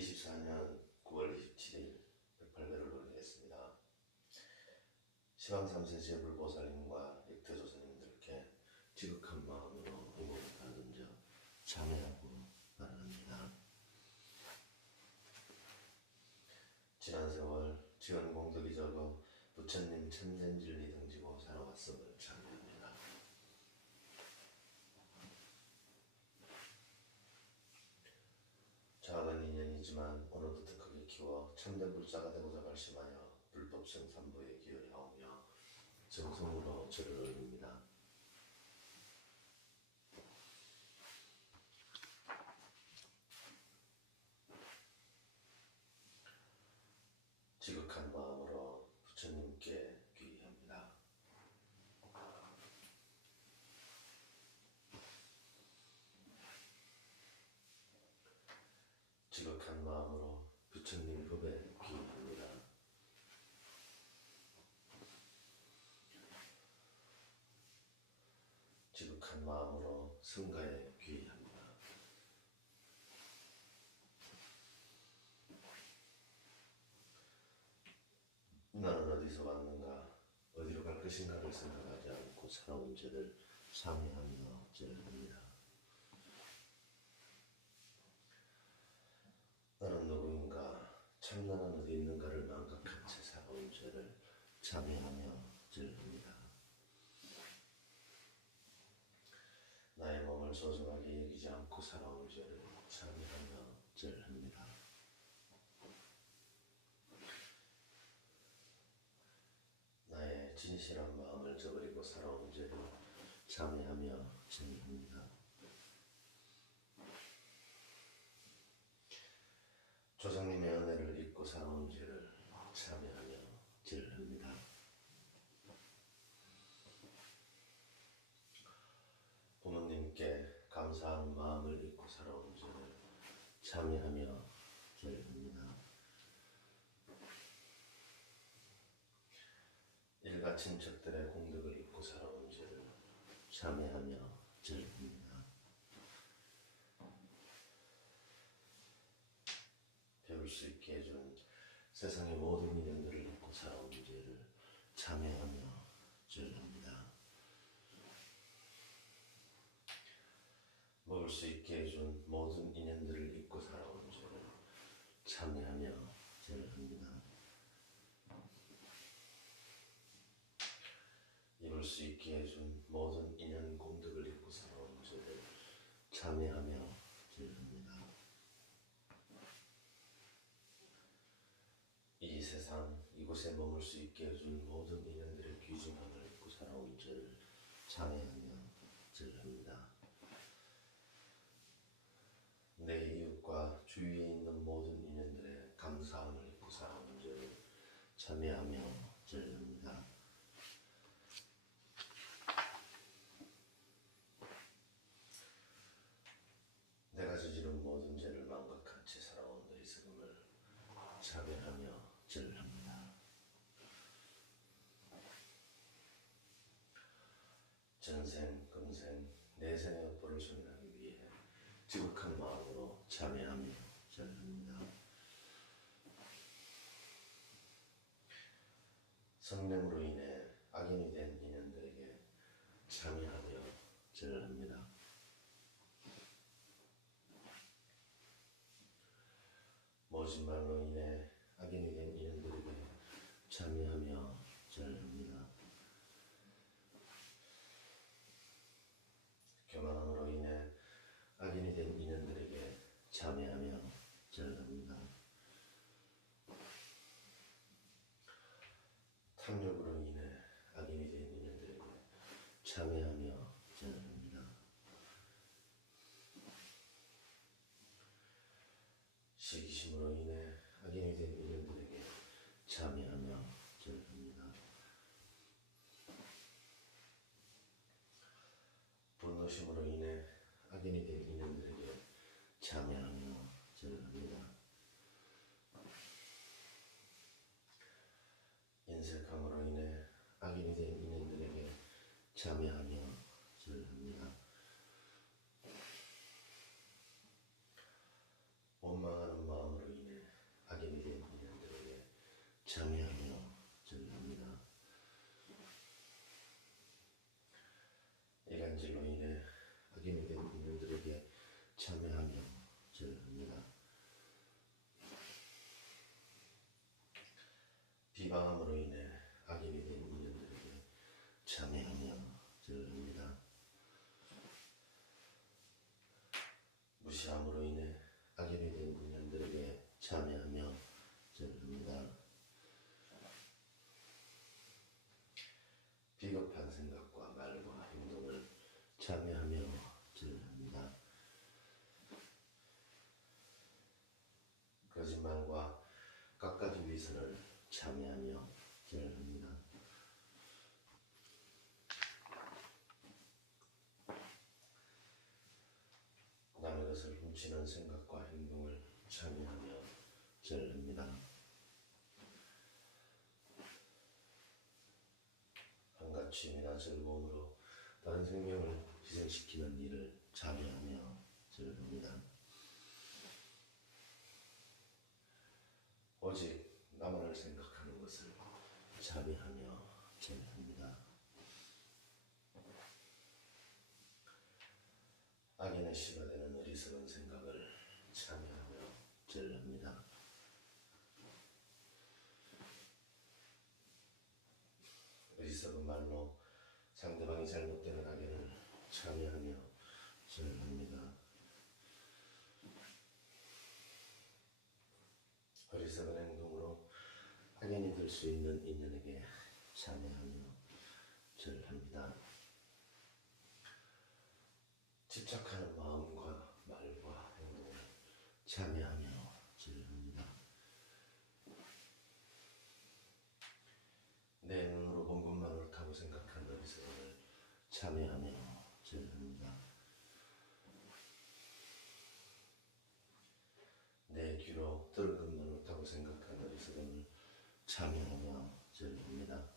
2024년 9월 27일 108배를 노래했습니다. 시방 3세 제불보살님과 역대조사님들께 지극한 마음으로 의복을 던져 참여하고 바랍니다. 지난 세월 지원공덕이 적어 부처님 참전진리 등지고 살아왔음을 참여합니다. 작은 인연이지만 오늘부터 크게 키워 참된 불자가 되고자 결심하여 불법성 삼보에 기여하오며 정성으로 절을 올립니다. 지극한 마음으로 부처님께 귀의합니다. 지극한 마음으로 부처님 법에 귀의합니다. 지극한 마음으로 성가에 귀의합니다. 나는 어디서 왔는가, 어디로 갈 것인가를 생각하지 않고 살아온 죄를 참회하며 절합니다. 나는 누구인가, 참나는 어디 있는가를 망각한 채 살아온 죄를 참회하며 절합니다. 나의 몸을 소중하게 여기지 않고 살아온 죄를 참회하며 절합니다. 나의 진실한 마음을 저버리고 살아온 죄를 참회하며 절합니다. 조상님의 은혜를 잊고 살아온 죄를 참회하며 절합니다. 부모님께 감사하는 마음을 잊고 살아온 죄를 참회하며 절합니다. 일가 친척들의 공덕을 잊고 살아온 죄를 참회하며 절합니다. 배울 수 있게 해준 세상의 모든 인연들을 잊고 살아온 죄를 참회하며 절합니다. 먹을 수 있게 해준 모든 인연들을 잊고 살아온 죄를 참회하며 절합니다. 입을 수 있게 해준 모든 인연 공덕을 잊고 살아온 죄를 참회하며 절합니다. 이 세상 이곳에 머물 수 있게 해준 모든 인연들의 귀중함을 잊고 살아온 죄를 참회하며 절합니다. 내 이웃과 주위에 있는 모든 인연들의 감사함을 잊고 살아온 죄를 참회하며 절합니다. 내가 저지른 모든 죄를 망각한 채 살아온 어리석음을 차별하며 절합니다. 전생, 금생, 내생의 업보를 소멸하기 위해 지극한 마음으로 참회하며 절합니다. 성령으로 인해 악인이 된 인연들에게 참회하며 절합니다. 모진 말로 인해 악인이 된 인연들에게 참회하며 절합니다. 교만함으로 인해 악인이 된 인연들에게 참회하며 절합니다. 탐욕으로 인해 악인이 된 인연들에게 참회하며 절합니다. 시기심으로 인해 악인이 된 인연들에게 참회하며 절합니다. 분노심으로 인해 악인이 된 인연들에게 참회하며 절합니다. 인색함으로 인해 악인이 된 인연들에게 참회하며 절합니다. 원망하는 마음으로 참회하며 절합니다. 남의 것을 훔치는 생각과 행동을 참회하며 절합니다. 한갓 취미나 즐거움으로 다른 생명을 희생시키는 일을 참회하며 절합니다. 오직 나만을 생각하는 것을 참회하며 절합니다. 악인의 씨가 되는 어리석은 생각을 참회하며 절합니다. 어리석은 말로 상대방이 잘못되는 악인을 참회하며 절합니다. 어리석은 행동으로 악인이 될 수 있는 인연에게 참회하며 절합니다. 집착하는 마음과 말과 행동을 참회하며 절합니다. 내 눈으로 본 것만 옳다고 생각한 어리석음을 참회하며 절합니다. 내 귀로 들은 것만 옳다고 생각한 어리석음을 참회하며 절합니다.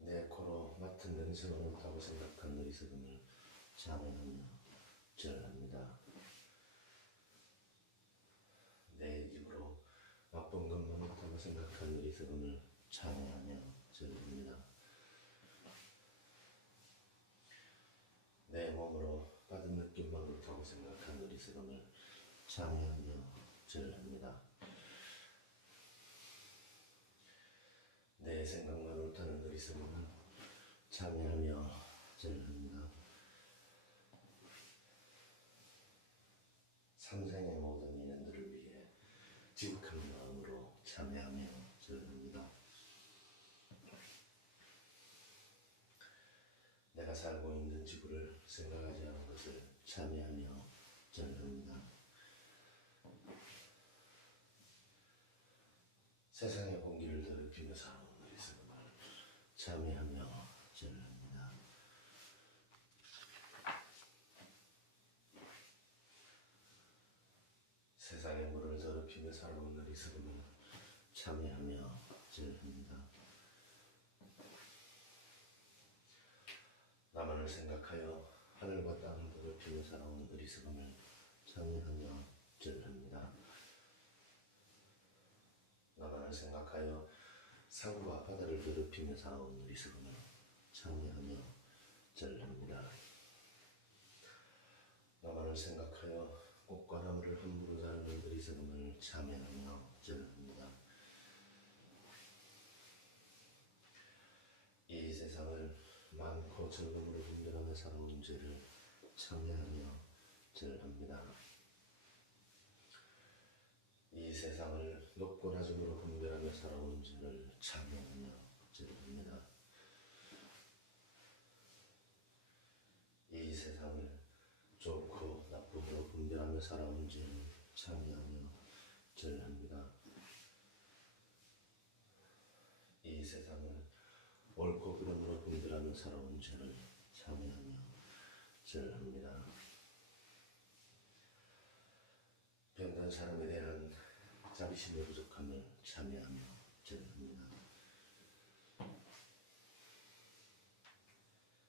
내 코로 맡은 냄새만 옳다고 생각한 어리석음을 참회하며 절합니다. 내 입으로 맛본 것만 옳다고 생각한 어리석음을 참회하며 절합니다. 내 몸으로 받은 느낌만 옳다고 생각한 어리석음을 참회하며 절합니다. 내 생각만 옳다는 어리석음을 참회하며 절합니다. 삼생의 모든 인연들을 위해 지극한 마음으로 참회하며 절합니다. 내가 살고 있는 지구를 생각하지 않은 것을 참회하며 절합니다. 세상의 공기를 더럽히며 살아온 어리석음을 참회하며 절합니다. 세상의 물을 더럽히며 살아온 어리석음을 참회하며 절합니다. 나만을 생각하여 하늘과 땅을 더럽히며 살아온 어리석음을 참회하며 절합니다. 나만을 생각하여 산과 바다를 더럽히며 살아온 어리석음을 참회하며 절합니다. 나만을 생각하여 꽃과 나무를 함부로 자르는 어리석음을 참회하며 절합니다. 이 세상을 많고 적음으로 분별하며 살아온 죄를 참회하며 절합니다. 이 세상을 높고 낮음으로 분별하며 살아온 죄를 참회하며 절합니다. 이 세상을 좋고 나쁨으로 분별하며 살아온 죄를 참회하며 절합니다. 이 세상을 옳고 그름으로 분별하며 살아온 죄를 참회하며 절합니다. 병든 사람에 대한 자비심의 부족함을 참회하며 절합니다.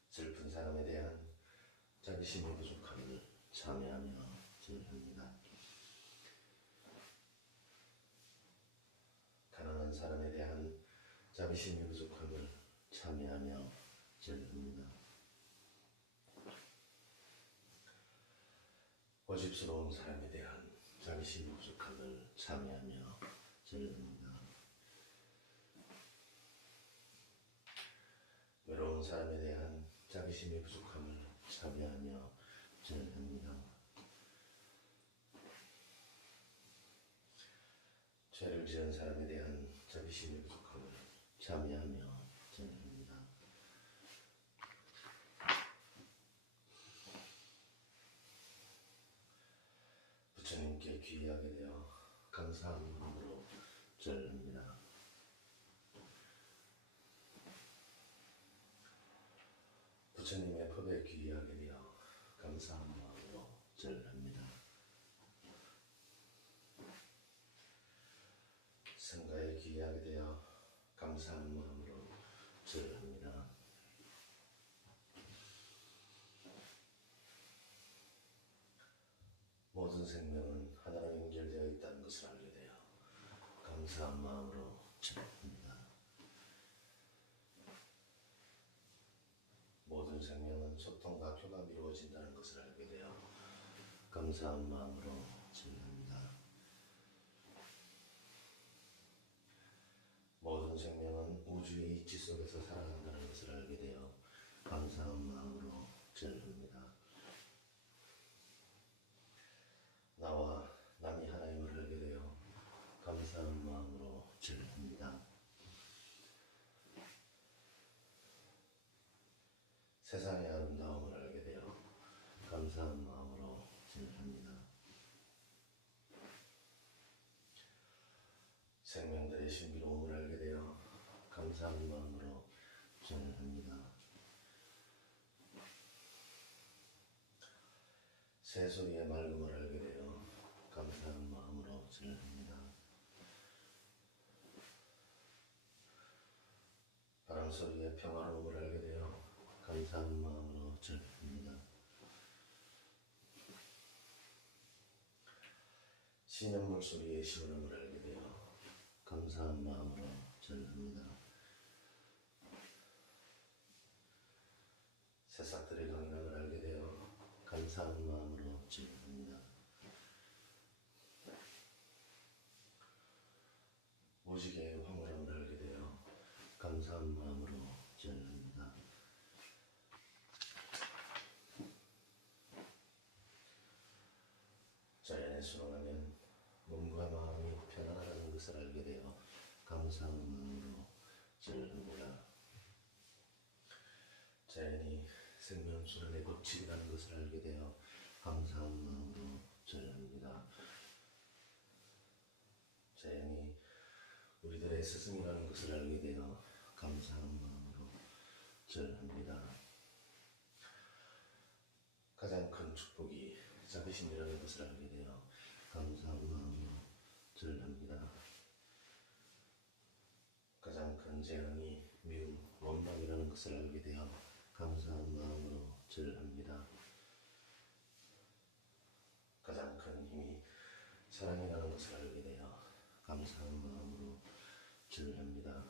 슬픈 사람에 대한 자비심의 부족함을 참회하며 절합니다. 가난한 사람에 대한 자비심의 부족함을 참회하며 절합니다. 고집스러운 사람에 대한 자비심의 부족함을 참회하며 절합니다. 외로운 사람에 대한 자비심의 부족함을 참회하며 절합니다. 죄를 지은 사람에 대한 자비심의 부족함을 참회하며 절합니다. 부처님께 귀의하게 되어 감사한 마음으로 절합니다. 부처님의 법에 귀하게 되어 감사한 마음으로 절합니다. 성가에 귀하게 되어 감사한 마음으로 절합니다. 모든 생명은 하나로 연결되어 있다는 것을 알게 되어 감사한 마음으로 절합니다. 모든 생명은 소통과 교감이 이루어진다는 것을 알게 되어 감사한 마음으로 절합니다. 모든 생명은 우주의 이치 속에서 살아간다는 것을 알게 되어 감사한 마음으로 절합니다. 나와 남이 하나임을 알게 되어 감사한 마음으로 절합니다. 세상의 아름다움을 알게 되어 감사한 마음으로 절합니다. 생명들의 신비로움을 알게 되어 감사한 마음으로 절합니다. 새소리의 맑음을 알게 되어 감사한 마음으로 절합니다. 바람소리의 평화로움을 알게 되어 감사한 마음으로 절합니다. 시냇물 소리의 시원함을 알게 되어 감사한 마음으로 절합니다. 새싹들의 강인함을 알게 되어 감사한 마음으로 절합니다. 무지개의 황홀함을 알게 되어 감사한 마음으로 절합니다. 자연에 순응하면 몸과 마음이 편안하다는 것을 알게 되어 감사한 마음으로 절합니다. 자연이 생명순환의 법칙이라는 것을 알게 되어 감사한 마음으로 절합니다. 자연이 우리들의 스승이라는 것을 알게 되어 감사한 마음으로 절합니다. 가장 큰 축복이 자비심이라는 것을 알게 되어 감사한 마음으로 절합니다. 가장 큰 재앙이 미움, 원망이라는 것을 알게 되어 감사한 마음으로 절합니다. 가장 큰 힘이 사랑이라는 것을 알게 되어 감사한 마음으로 절합니다.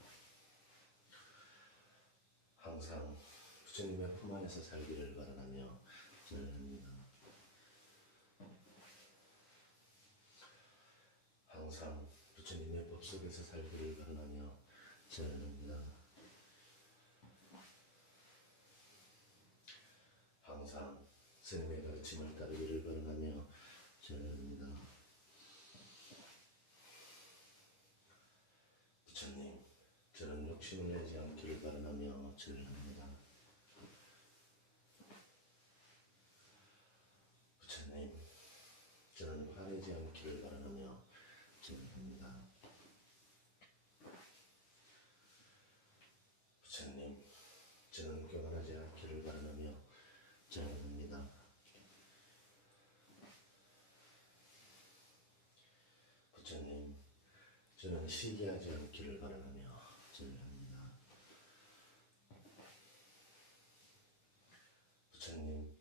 항상 부처님의 품 안에서 살기를 바라며 절합니다. 항상 부처님의 법 속에서 살기를 바라며 절합니다. 항상 스님의 가르침을 따르기를 바라며 절합니다. 부처님, 저는 욕심을 내지 않기를 바라며 절합니다. 부처님, 저는 화내지 않기를 바라며 절합니다. 부처님, 저는 교만하지 않기를 바라며 절합니다. 부처님, 저는 시기하지 않기를 바라며 절합니다. 부처님,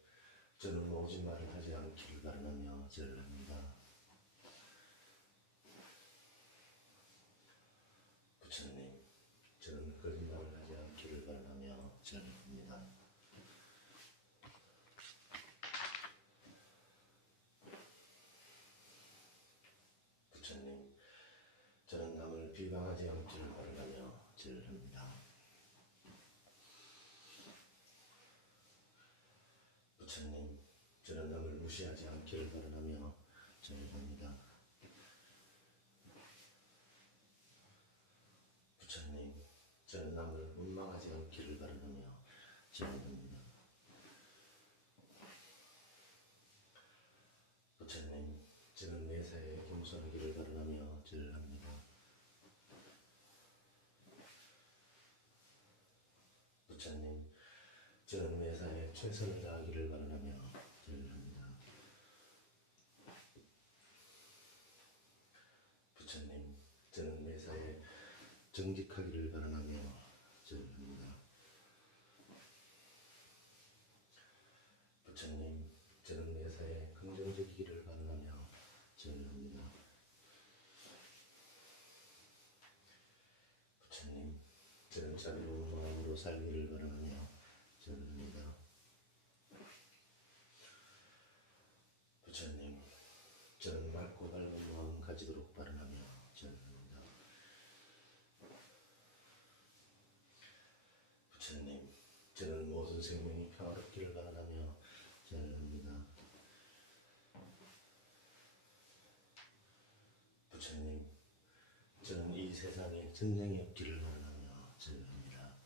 저는 오지 말을 하지 않기를 바라며 절합니다. 부처님, 저는 거짓말을 하지 않기를 바라며 절합니다. 부처님, 저는 남을 비방하지 않기를 바라며 절합니다. 부처님, 저는 남을 무시하지 않기를 바라며 절합니다. 부처님, 저는 남을 원망하지 않기를 바라며 절합니다. 부처님, 저는 매사에 겸손하기를 바라며 저는 매사에 최선을 다하기를 바라며 절합니다. 부처님, 저는 매사에 정직하기를 바라며 절합니다. 부처님, 저는 매사에 긍정적이기를 바라며 절합니다. 부처님, 저는 자비로운 마음으로 살기를 바라며 절합니다. 부처님, 저는 맑고 밝은 마음 가지도록 바라며 절합니다. 부처님, 저는 모든 생명이 평화롭기를 바라며 절합니다. 부처님, 저는 이 세상에 전쟁이 없기를 바라며 절합니다.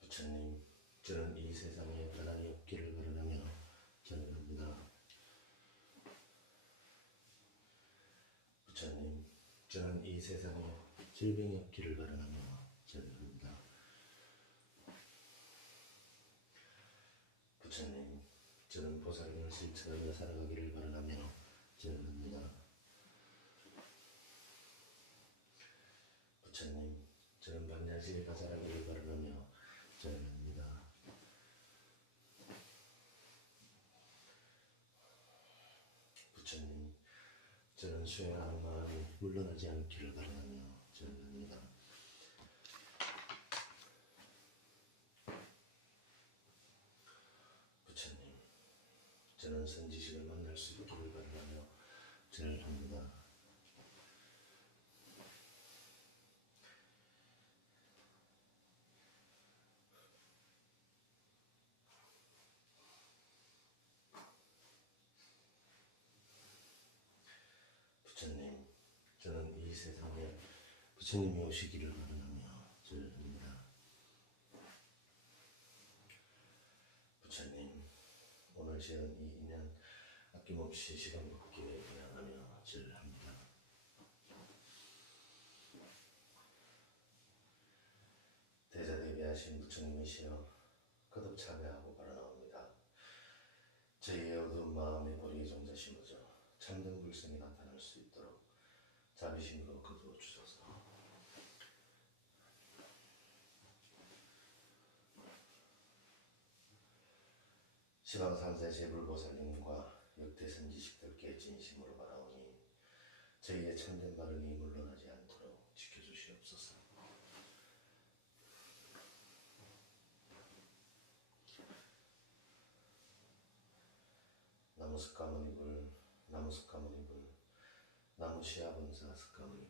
부처님, 저는 이 세상에 가난이 없기를 바라며 절합니다. 부처님, 저는 이 세상에 질병이 없기를 바라며 절합니다. 부처님, 저는 보살님을 실천하며 살아가기를 바라며 절합니다. 부처님, 저는 반야실가 자라기를 바라며 절합니다. 부처님, 저는 수행하는 마음이 물러나지 않기를 바라며 절합니다. 부처님, 저는 선지식을 만날 수 있기를 바라며 절합니다. 부처님, 저는 이 세상에 부처님이 오시기를 바라며 절합니다. 부처님, 오늘 지은 이 인연 아낌없이 시간 받기에 미안하며 절합니다. 대자대비하신 부처님이시여 거듭 참회하고 바라나옵니다. 저희의 어두운 마음의 보리의 종자 심어져 참된 불성이 나타날 수 있도록 자비심으로 거두어 주소서. 시방삼세 제불보살님과 역대 선지식들께 진심으로 바라오니 저희의 참된 발음이 물러나지 않도록 지켜주시옵소서. 나무스카모니불, 나무스카모니불, 나무시아본사 스카모니